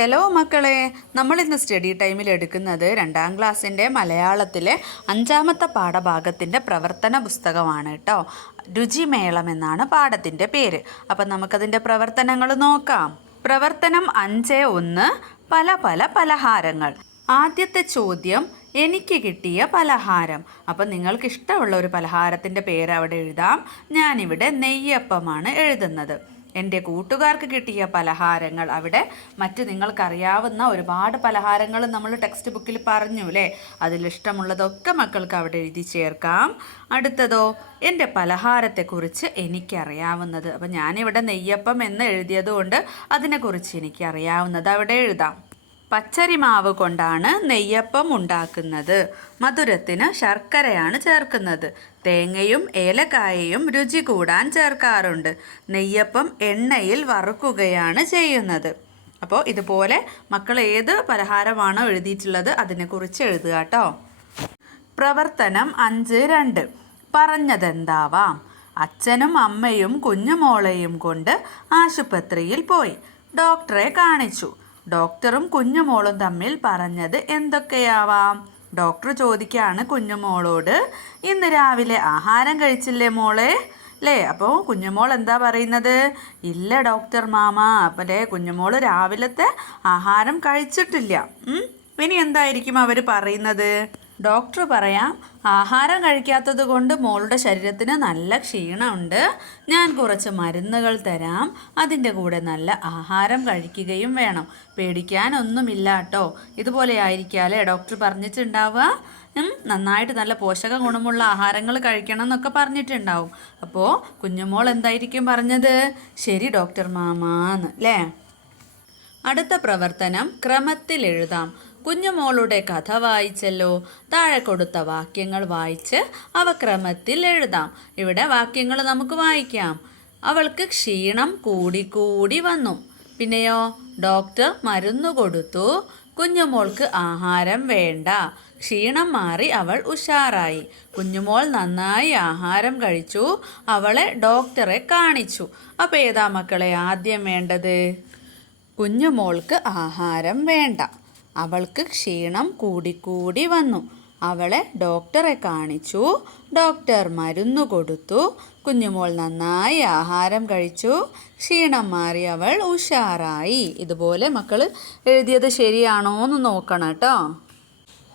Hello മക്കളെ നമ്മൾ ഇന്ന് സ്റ്റഡി ടൈമിൽ എടുക്കുന്നത് രണ്ടാം ക്ലാസ്സിന്റെ മലയാളത്തിലെ അഞ്ചാമത്തെ പാഠഭാഗത്തിന്റെ പ്രവർത്തന പുസ്തകമാണ് കേട്ടോ രുചിമേളം എന്നാണ് പാഠത്തിന്റെ പേര്. അപ്പം നമുക്കതിന്റെ പ്രവർത്തനങ്ങൾ നോക്കാം. പ്രവർത്തനം അഞ്ച് ഒന്ന് പല പല പലഹാരങ്ങൾ. ആദ്യത്തെ ചോദ്യം എനിക്ക് കിട്ടിയ പലഹാരം. അപ്പം നിങ്ങൾക്ക് ഇഷ്ടമുള്ള ഒരു പലഹാരത്തിന്റെ പേര് അവിടെ എഴുതാം. ഞാനിവിടെ നെയ്യപ്പമാണ് എഴുതുന്നത്. എന്റെ കൂട്ടുകാർക്ക് കിട്ടിയ പലഹാരങ്ങൾ അവിടെ. മറ്റ് നിങ്ങൾക്കറിയാവുന്ന ഒരുപാട് പലഹാരങ്ങൾ നമ്മൾ ടെക്സ്റ്റ് ബുക്കിൽ പറഞ്ഞു അല്ലേ അതിലിഷ്ടമുള്ളതൊക്കെ മക്കൾക്ക് അവിടെ എഴുതി ചേർക്കാം. അടുത്തതോ? എന്റെ പലഹാരത്തെക്കുറിച്ച് എനിക്കറിയാവുന്നത്. അപ്പം ഞാനിവിടെ നെയ്യപ്പം എന്ന് എഴുതിയതുകൊണ്ട് അതിനെക്കുറിച്ച് എനിക്കറിയാവുന്നത് അവിടെ എഴുതാം. പച്ചരിമാവ് കൊണ്ടാണ് നെയ്യപ്പം ഉണ്ടാക്കുന്നത്. മധുരത്തിന് ശർക്കരയാണ് ചേർക്കുന്നത്. തേങ്ങയും ഏലക്കായയും രുചി കൂടാൻ ചേർക്കാറുണ്ട്. നെയ്യപ്പം എണ്ണയിൽ വറുക്കുകയാണ് ചെയ്യുന്നത്. അപ്പോൾ ഇതുപോലെ മക്കൾ ഏത് പലഹാരമാണോ എഴുതിയിട്ടുള്ളത് അതിനെക്കുറിച്ച് എഴുതുക കേട്ടോ. പ്രവർത്തനം അഞ്ച് രണ്ട്. പറഞ്ഞതെന്താവാം? അച്ഛനും അമ്മയും കുഞ്ഞുമോളെയും കൊണ്ട് ആശുപത്രിയിൽ പോയി. ഡോക്ടറെ കാണിച്ചു. ഡോക്ടറും കുഞ്ഞുമോളും തമ്മിൽ പറഞ്ഞത് എന്തൊക്കെയാവാം? ഡോക്ടർ ചോദിക്കുകയാണ് കുഞ്ഞുമോളോട് ഇന്ന് രാവിലെ ആഹാരം കഴിച്ചില്ലേ മോളെ? അല്ലേ അപ്പോൾ കുഞ്ഞുമോൾ എന്താ പറയുന്നത്? ഇല്ല ഡോക്ടർ മാമ അപ്പല്ലേ കുഞ്ഞുമോൾ രാവിലത്തെ ആഹാരം കഴിച്ചിട്ടില്ല. ഇനി എന്തായിരിക്കും അവർ പറയുന്നത്? ഡോക്ടർ പറയാം ആഹാരം കഴിക്കാത്തത് കൊണ്ട് മോളുടെ ശരീരത്തിന് നല്ല ക്ഷീണമുണ്ട്. ഞാൻ കുറച്ച് മരുന്നുകൾ തരാം. അതിന്റെ കൂടെ നല്ല ആഹാരം കഴിക്കുകയും വേണം. പേടിക്കാനൊന്നുമില്ല കേട്ടോ ഇതുപോലെ ആയിരിക്കാല്ലേ ഡോക്ടർ പറഞ്ഞിട്ടുണ്ടാവുക? നന്നായിട്ട് നല്ല പോഷക ഗുണമുള്ള ആഹാരങ്ങൾ കഴിക്കണം എന്നൊക്കെ പറഞ്ഞിട്ടുണ്ടാവും. അപ്പോൾ കുഞ്ഞുമോൾ എന്തായിരിക്കും പറഞ്ഞത്? ശരി ഡോക്ടർ മാമാന്ന് അല്ലേ അടുത്ത പ്രവർത്തനം ക്രമത്തിൽ എഴുതാം കുഞ്ഞുമോളുടെ കഥ വായിച്ചല്ലോ. താഴെ കൊടുത്ത വാക്യങ്ങൾ വായിച്ച് അവ ക്രമത്തിൽ എഴുതാം. ഇവിടെ വാക്യങ്ങൾ നമുക്ക് വായിക്കാം. അവൾക്ക് ക്ഷീണം കൂടിക്കൂടി വന്നു. പിന്നെയോ ഡോക്ടർ മരുന്ന് കൊടുത്തു. കുഞ്ഞുമോൾക്ക് ആഹാരം വേണ്ട. ക്ഷീണം മാറി അവൾ ഉഷാറായി. കുഞ്ഞുമോൾ നന്നായി ആഹാരം കഴിച്ചു. അവളെ ഡോക്ടറെ കാണിച്ചു. അപ്പോൾ ഏതാ മക്കളെ ആദ്യം വേണ്ടത്? കുഞ്ഞുമോൾക്ക് ആഹാരം വേണ്ട. അവൾക്ക് ക്ഷീണം കൂടിക്കൂടി വന്നു. അവളെ ഡോക്ടറെ കാണിച്ചു. ഡോക്ടർ മരുന്ന് കൊടുത്തു. കുഞ്ഞുമോൾ നന്നായി ആഹാരം കഴിച്ചു. ക്ഷീണം മാറി അവൾ ഉഷാറായി. ഇതുപോലെ മക്കൾ എഴുതിയത് ശരിയാണോ എന്ന് നോക്കണം കേട്ടോ.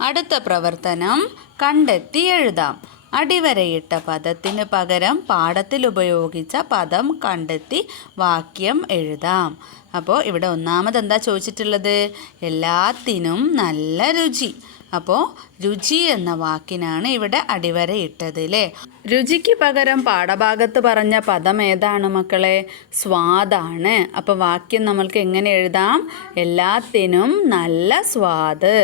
അടുത്ത പ്രവർത്തനം കണ്ടെത്തി എഴുതാം. അടിവരയിട്ട പദത്തിന് പകരം പാഠത്തിൽ ഉപയോഗിച്ച പദം കണ്ടെത്തി വാക്യം എഴുതാം. അപ്പോൾ ഇവിടെ ഒന്നാമത് എന്താ ചോദിച്ചിട്ടുള്ളത്? എല്ലാത്തിനും നല്ല രുചി. അപ്പോൾ രുചി എന്ന വാക്കിനാണ് ഇവിടെ അടിവരയിട്ടത് അല്ലേ രുചിക്ക് പകരം പാഠഭാഗത്ത് പറഞ്ഞ പദം ഏതാണ് മക്കളെ? സ്വാദാണ്. അപ്പോൾ വാക്യം നമ്മൾക്ക് എങ്ങനെ എഴുതാം? എല്ലാത്തിനും നല്ല സ്വാദ്.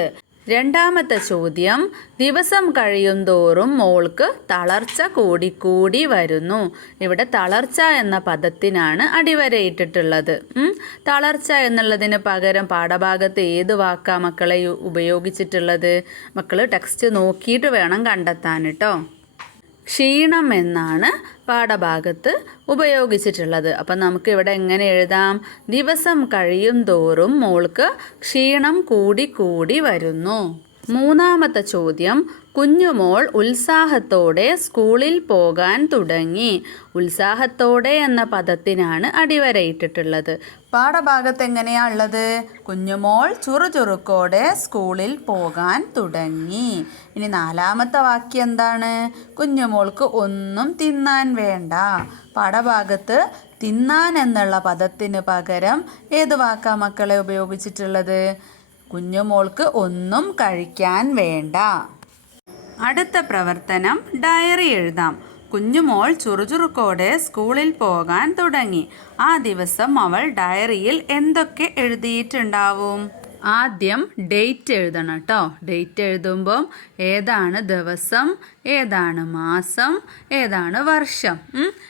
രണ്ടാമത്തെ ചോദ്യം ദിവസം കഴിയും തോറും മോൾക്ക് തളർച്ച കൂടിക്കൂടി വരുന്നു. ഇവിടെ തളർച്ച എന്ന പദത്തിനാണ് അടിവരയിട്ടിട്ടുള്ളത്. തളർച്ച എന്നുള്ളതിന് പകരം പാഠഭാഗത്ത് ഏത് വാക്കാ മക്കളെ ഉപയോഗിച്ചിട്ടുള്ളത്? മക്കൾ ടെക്സ്റ്റ് നോക്കിയിട്ട് വേണം കണ്ടെത്താൻ കേട്ടോ ക്ഷീണം എന്നാണ് പാഠഭാഗത്ത് ഉപയോഗിച്ചിട്ടുള്ളത്. അപ്പം നമുക്കിവിടെ എങ്ങനെ എഴുതാം? ദിവസം കഴിയും തോറും മോൾക്ക് ക്ഷീണം കൂടി കൂടി വരുന്നു. മൂന്നാമത്തെ ചോദ്യം കുഞ്ഞുമോൾ ഉത്സാഹത്തോടെ സ്കൂളിൽ പോകാൻ തുടങ്ങി. ഉത്സാഹത്തോടെ എന്ന പദത്തിനാണ് അടിവരയിട്ടിട്ടുള്ളത്. പാഠഭാഗത്ത് എങ്ങനെയാ ഉള്ളത്? കുഞ്ഞുമോൾ ചുറുചുറുക്കോടെ സ്കൂളിൽ പോകാൻ തുടങ്ങി. ഇനി നാലാമത്തെ വാക്യം എന്താണ്? കുഞ്ഞുമോൾക്ക് ഒന്നും തിന്നാൻ വേണ്ട. പാഠഭാഗത്ത് തിന്നാൻ എന്നുള്ള പദത്തിന് പകരം ഏത് വാക്കാ മക്കളെ ഉപയോഗിച്ചിട്ടുള്ളത്? കുഞ്ഞുമോൾക്ക് ഒന്നും കഴിക്കാൻ വേണ്ട. അടുത്ത പ്രവർത്തനം ഡയറി എഴുതാം. കുഞ്ഞുമോൾ ചുറുചുറുക്കോടെ സ്കൂളിൽ പോകാൻ തുടങ്ങി. ആ ദിവസം അവൾ ഡയറിയിൽ എന്തൊക്കെ എഴുതിയിട്ടുണ്ടാവും? ആദ്യം ഡേറ്റ് എഴുതണം കേട്ടോ. ഡേറ്റ് എഴുതുമ്പം ഏതാണ് ദിവസം? ഏതാണ് മാസം ഏതാണ് വർഷം?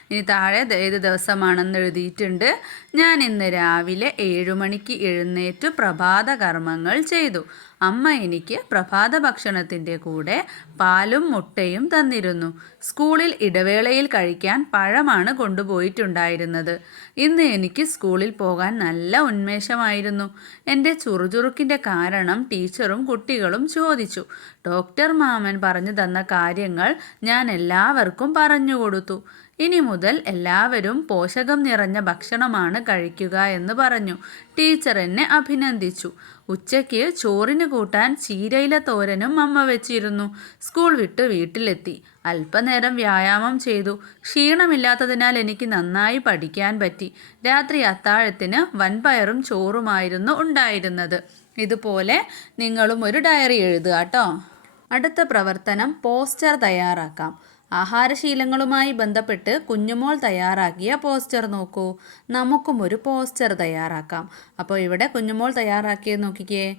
ഇനി താഴെ ഏത് ദിവസമാണെന്ന് എഴുതിയിട്ടുണ്ട്. ഞാൻ ഇന്ന് രാവിലെ ഏഴു മണിക്ക് എഴുന്നേറ്റ് പ്രഭാത കർമ്മങ്ങൾ ചെയ്തു. അമ്മ എനിക്ക് പ്രഭാത ഭക്ഷണത്തിന്റെ കൂടെ പാലും മുട്ടയും തന്നിരുന്നു. സ്കൂളിൽ ഇടവേളയിൽ കഴിക്കാൻ പഴമാണ് കൊണ്ടുപോയിട്ടുണ്ടായിരുന്നത്. ഇന്ന് എനിക്ക് സ്കൂളിൽ പോകാൻ നല്ല ഉന്മേഷമായിരുന്നു. എന്റെ ചുറുചുറുക്കിന്റെ കാരണം ടീച്ചറും കുട്ടികളും ചോദിച്ചു. ഡോക്ടർ മാമൻ പറഞ്ഞു തന്ന കാര്യങ്ങൾ ഞാൻ എല്ലാവർക്കും പറഞ്ഞു കൊടുത്തു. ഇനി മുതൽ എല്ലാവരും പോഷകം നിറഞ്ഞ ഭക്ഷണമാണ് കഴിക്കുക എന്ന് പറഞ്ഞു. ടീച്ചർ എന്നെ അഭിനന്ദിച്ചു. ഉച്ചയ്ക്ക് ചോറിന് കൂട്ടാൻ ചീരയില തോരനും അമ്മ വെച്ചിരുന്നു. സ്കൂൾ വിട്ട് വീട്ടിലെത്തി. അല്പനേരം വ്യായാമം ചെയ്തു. ക്ഷീണമില്ലാത്തതിനാൽ എനിക്ക് നന്നായി പഠിക്കാൻ പറ്റി. രാത്രി അത്താഴത്തിന് വൻപയറും ചോറുമായിരുന്നു ഉണ്ടായിരുന്നത്. ഇതുപോലെ നിങ്ങളും ഒരു ഡയറി എഴുതുക കേട്ടോ. അടുത്ത പ്രവർത്തനം പോസ്റ്റർ തയ്യാറാക്കാം. ആഹാരശീലങ്ങളുമായി ബന്ധപ്പെട്ട് കുഞ്ഞുമോൾ തയ്യാറാക്കിയ പോസ്റ്റർ നോക്കൂ. നമുക്കും ഒരു പോസ്റ്റർ തയ്യാറാക്കാം. അപ്പോൾ ഇവിടെ കുഞ്ഞുമോൾ തയ്യാറാക്കിയത് നോക്കിക്കേ.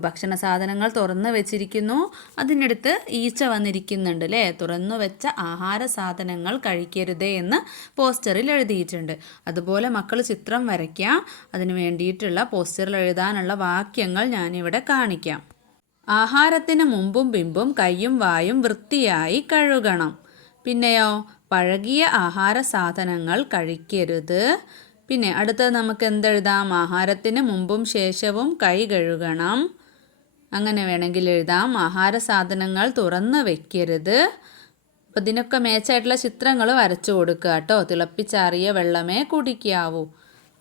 ഭക്ഷണ സാധനങ്ങൾ തുറന്ന് വെച്ചിരിക്കുന്നു. അതിനടുത്ത് ഈച്ച വന്നിരിക്കുന്നുണ്ട് അല്ലേ തുറന്നു വെച്ച ആഹാര സാധനങ്ങൾ കഴിക്കരുതേ എന്ന് പോസ്റ്ററിൽ എഴുതിയിട്ടുണ്ട്. അതുപോലെ മക്കൾ ചിത്രം വരയ്ക്കാം. അതിന് വേണ്ടിയിട്ടുള്ള പോസ്റ്ററിൽ എഴുതാനുള്ള വാക്യങ്ങൾ ഞാനിവിടെ കാണിക്കാം. ആഹാരത്തിന് മുമ്പും പിമ്പും കൈയും വായും വൃത്തിയായി കഴുകണം. പിന്നെയോ പഴകിയ ആഹാര സാധനങ്ങൾ കഴിക്കരുത്. പിന്നെ അടുത്തത് നമുക്ക് എന്തെഴുതാം? ആഹാരത്തിന് മുമ്പും ശേഷവും കൈ കഴുകണം. അങ്ങനെ വേണമെങ്കിൽ എഴുതാം. ആഹാര സാധനങ്ങൾ തുറന്ന് വെക്കരുത്. അപ്പോൾ ഇതിനൊക്കെ മേച്ചായിട്ടുള്ള ചിത്രങ്ങൾ വരച്ചു കൊടുക്കുക കേട്ടോ. തിളപ്പിച്ചാറിയ വെള്ളമേ കുടിക്കാവൂ.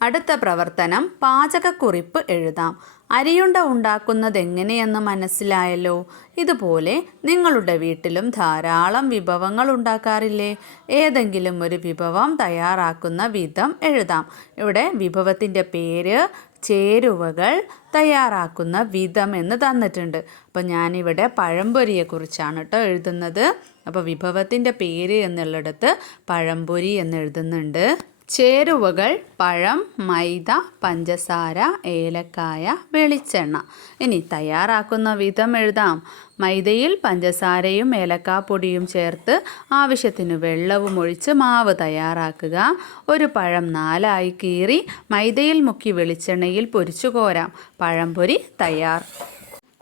അടുത്ത പ്രവർത്തനം പാചകക്കുറിപ്പ് എഴുതാം. അരിയുണ്ട ഉണ്ടാക്കുന്നത് എങ്ങനെയെന്ന് മനസ്സിലായല്ലോ. ഇതുപോലെ നിങ്ങളുടെ വീട്ടിലും ധാരാളം വിഭവങ്ങൾ ഉണ്ടാക്കാറില്ലേ? ഏതെങ്കിലും ഒരു വിഭവം തയ്യാറാക്കുന്ന വിധം എഴുതാം. ഇവിടെ വിഭവത്തിന്റെ പേര് ചേരുവകൾ തയ്യാറാക്കുന്ന വിധം എന്ന് തന്നിട്ടുണ്ട്. അപ്പോൾ ഞാനിവിടെ പഴംപൊരിയെക്കുറിച്ചാണ് കേട്ടോ എഴുതുന്നത്. അപ്പോൾ വിഭവത്തിന്റെ പേര് എന്നുള്ളിടത്ത് പഴംപൊരി എന്ന് എഴുതുന്നുണ്ട്. ചേരുവകൾ പഴം മൈദ പഞ്ചസാര ഏലക്കായ വെളിച്ചെണ്ണ. ഇനി തയ്യാറാക്കുന്ന വിധം എഴുതാം. മൈദയിൽ പഞ്ചസാരയും ഏലക്കാപ്പൊടിയും ചേർത്ത് ആവശ്യത്തിന് വെള്ളവും ഒഴിച്ച് മാവ് തയ്യാറാക്കുക. ഒരു പഴം നാലായി കീറി മൈദയിൽ മുക്കി വെളിച്ചെണ്ണയിൽ പൊരിച്ചു കോരാം. പഴംപൊരി തയ്യാർ.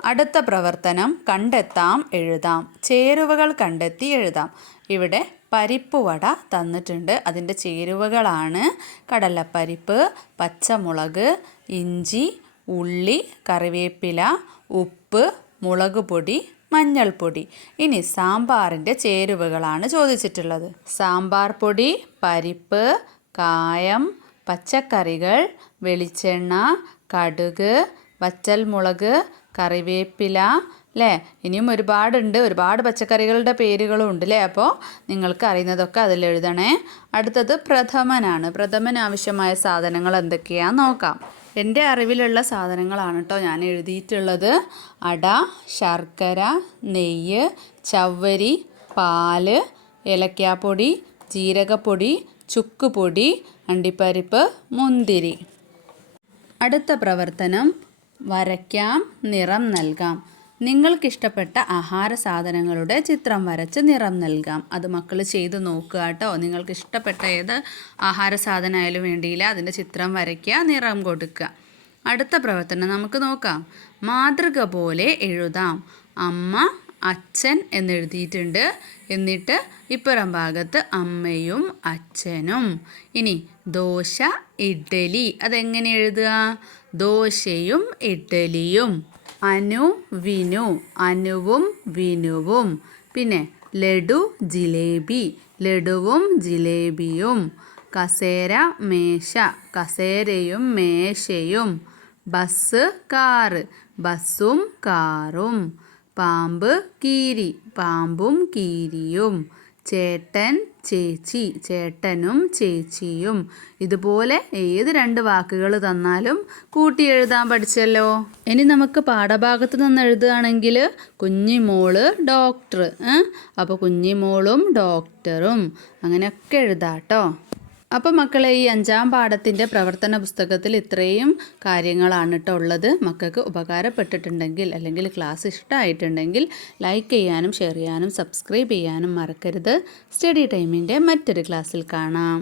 അടുത്ത പ്രവർത്തനം കണ്ടെത്താം എഴുതാം. ചേരുവകൾ കണ്ടെത്തി എഴുതാം. ഇവിടെ പരിപ്പ് വട തന്നിട്ടുണ്ട്. അതിന്റെ ചേരുവകളാണ് കടലപ്പരിപ്പ് പച്ചമുളക് ഇഞ്ചി ഉള്ളി കറിവേപ്പില ഉപ്പ് മുളക് പൊടി മഞ്ഞൾപ്പൊടി ഇനി സാമ്പാറിന്റെ ചേരുവകളാണ് ചോദിച്ചിട്ടുള്ളത്. സാമ്പാർ പൊടി പരിപ്പ് കായം പച്ചക്കറികൾ വെളിച്ചെണ്ണ കടുക് വറ്റൽമുളക് കറിവേപ്പില അല്ലേ ഇനിയും ഒരുപാടുണ്ട്. ഒരുപാട് പച്ചക്കറികളുടെ പേരുകളും ഉണ്ട് അല്ലേ അപ്പോൾ നിങ്ങൾക്ക് അറിയുന്നതൊക്കെ അതിൽ എഴുതണേ. അടുത്തത് പ്രഥമനാണ്. പ്രഥമന് ആവശ്യമായ സാധനങ്ങൾ എന്തൊക്കെയാണെന്ന് നോക്കാം. എന്റെ അറിവിലുള്ള സാധനങ്ങളാണ് കേട്ടോ ഞാൻ എഴുതിയിട്ടുള്ളത്. അട ശർക്കര നെയ്യ് ചവ്വരി പാൽ ഏലക്കാപ്പൊടി ജീരകപ്പൊടി ചുക്കുപൊടി അണ്ടിപ്പരിപ്പ് മുന്തിരി. അടുത്ത പ്രവർത്തനം. വരയ്ക്കാം. നിറം നൽകാം. നിങ്ങൾക്കിഷ്ടപ്പെട്ട ആഹാര സാധനങ്ങളുടെ ചിത്രം വരച്ച് നിറം നൽകാം. അത് മക്കൾ ചെയ്ത് നോക്കുക കേട്ടോ. നിങ്ങൾക്ക് ഇഷ്ടപ്പെട്ട ഏത് ആഹാര സാധനമായാലും വേണ്ടിയില്ല. അതിന്റെ ചിത്രം വരയ്ക്കുക നിറം കൊടുക്കുക. അടുത്ത പ്രവർത്തനം നമുക്ക് നോക്കാം. മാതൃക പോലെ എഴുതാം. അമ്മ അച്ഛൻ എന്നെഴുതിയിട്ടുണ്ട്. എന്നിട്ട് ഇപ്പുറം ഭാഗത്ത് അമ്മയും അച്ഛനും. ഇനി ദോശ ഇഡ്ഡലി. അതെങ്ങനെ എഴുതുക? ദോശയും ഇഡ്ഡലിയും. അനു വിനു അനുവും വിനുവും. പിന്നെ ലഡു ജിലേബി ലഡുവും ജിലേബിയും. കസേര മേശ കസേരയും മേശയും. ബസ് കാറ് ബസ്സും കാറും. പാമ്പ് കീരി പാമ്പും കീരിയും. ചേട്ടൻ ചേച്ചി. ചേട്ടനും ചേച്ചിയും. ഇതുപോലെ ഏത് രണ്ട് വാക്കുകൾ തന്നാലും കൂട്ടി എഴുതാൻ പഠിച്ചല്ലോ. ഇനി നമുക്ക് പാഠഭാഗത്ത് നിന്ന് എഴുതുകയാണെങ്കിൽ കുഞ്ഞിമോൾ ഡോക്ടർ അപ്പോൾ കുഞ്ഞിമോളും ഡോക്ടറും. അങ്ങനെയൊക്കെ എഴുതാട്ടോ അപ്പോൾ മക്കളെ ഈ അഞ്ചാം പാഠത്തിന്റെ പ്രവർത്തന പുസ്തകത്തിൽ ഇത്രയും കാര്യങ്ങളാണ് കേട്ടോ ഉള്ളത്. മക്കൾക്ക് ഉപകാരപ്പെട്ടിട്ടുണ്ടെങ്കിൽ അല്ലെങ്കിൽ ക്ലാസ് ഇഷ്ടമായിട്ടുണ്ടെങ്കിൽ ലൈക്ക് ചെയ്യാനും ഷെയർ ചെയ്യാനും സബ്സ്ക്രൈബ് ചെയ്യാനും മറക്കരുത്. സ്റ്റഡി ടൈമിന്റെ മറ്റൊരു ക്ലാസ്സിൽ കാണാം.